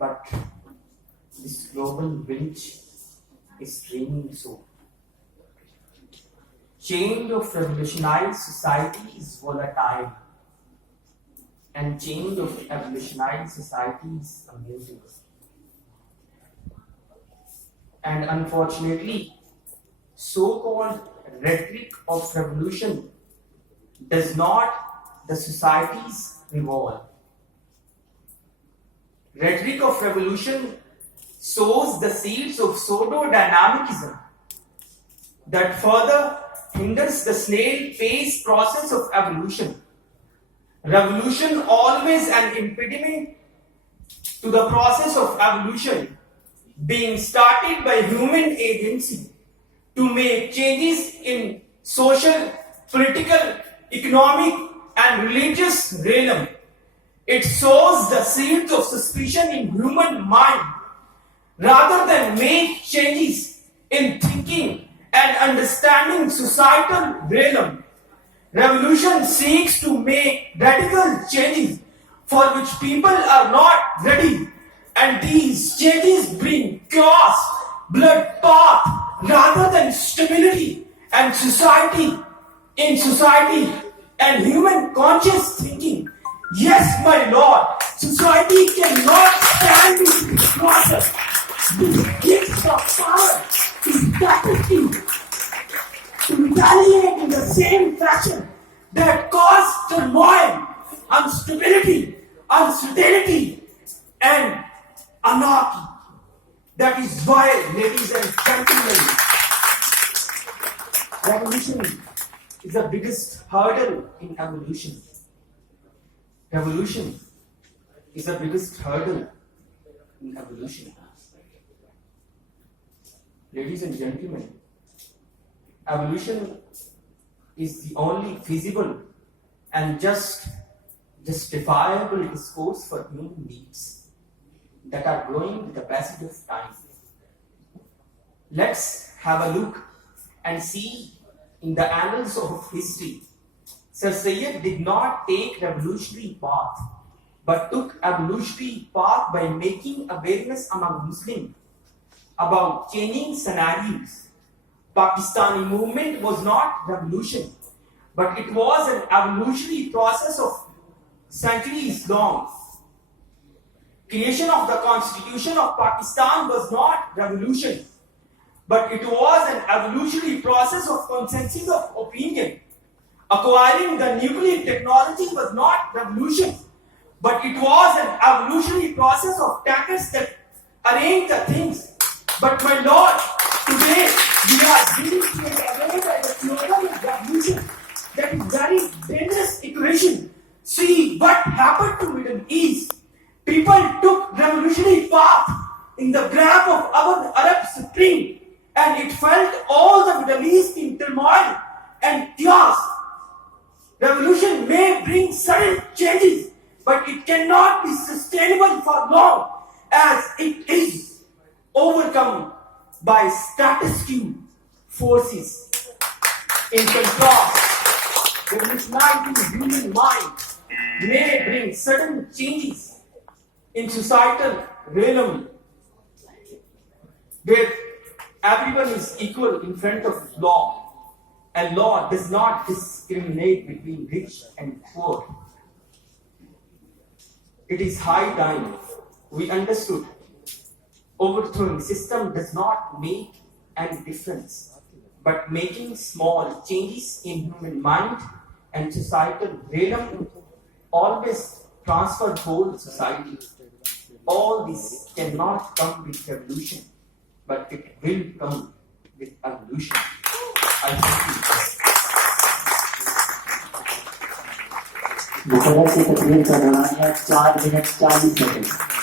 but this global village is dreaming so. Change of revolutionized society is volatile, and change of evolutionized society is amazing. And unfortunately, so-called rhetoric of revolution does not the societies revolve. Rhetoric of revolution sows the seeds of pseudo-dynamicism that further hinders the snail-paced process of evolution. Revolution always an impediment to the process of evolution being started by human agency to make changes in social, political, economic and religious realm. It sows the seeds of suspicion in human mind rather than make changes in thinking and understanding societal realm. Revolution seeks to make radical changes for which people are not ready, and these changes bring chaos, bloodbath rather than stability and society and human conscious thinking. Yes, my Lord, society cannot stand this process. This gives the power to statistically to retaliate in the same fashion that caused turmoil, instability, uncertainty, and anarchy. That is why, ladies and gentlemen, revolution is the biggest hurdle in evolution. Revolution is the biggest hurdle in evolution. Ladies and gentlemen, evolution is the only feasible and justifiable discourse for human needs that are growing with the passage of time. Let's have a look and see in the annals of history. Sir Syed did not take revolutionary path, but took evolutionary path by making awareness among Muslims about changing scenarios. Pakistani movement was not revolution, but it was an evolutionary process of centuries long. Creation of the Constitution of Pakistan was not revolution, but it was an evolutionary process of consensus of opinion. Acquiring the nuclear technology was not revolution, but it was an evolutionary process of tactics that arranged the things. But my Lord, today we are being carried away by the global revolution. That is very dangerous equation. See what happened to Middle East. People took revolutionary path in the grab of our Arab Spring, and it felt all the Middle East in turmoil and chaos. Revolution may bring sudden changes, but it cannot be sustainable for long, as it is overcome by status quo forces. In contrast, revolutionizing human mind may bring sudden changes in societal realm where everyone is equal in front of law, and law does not discriminate between rich and poor. It is high time we understood overthrowing system does not make any difference, but making small changes in human mind and societal realm always transfer whole society. All this cannot come with revolution, but it will come with evolution. I thank you. Mukherjee से तकरीर का दौरान है 4 minute 40 second.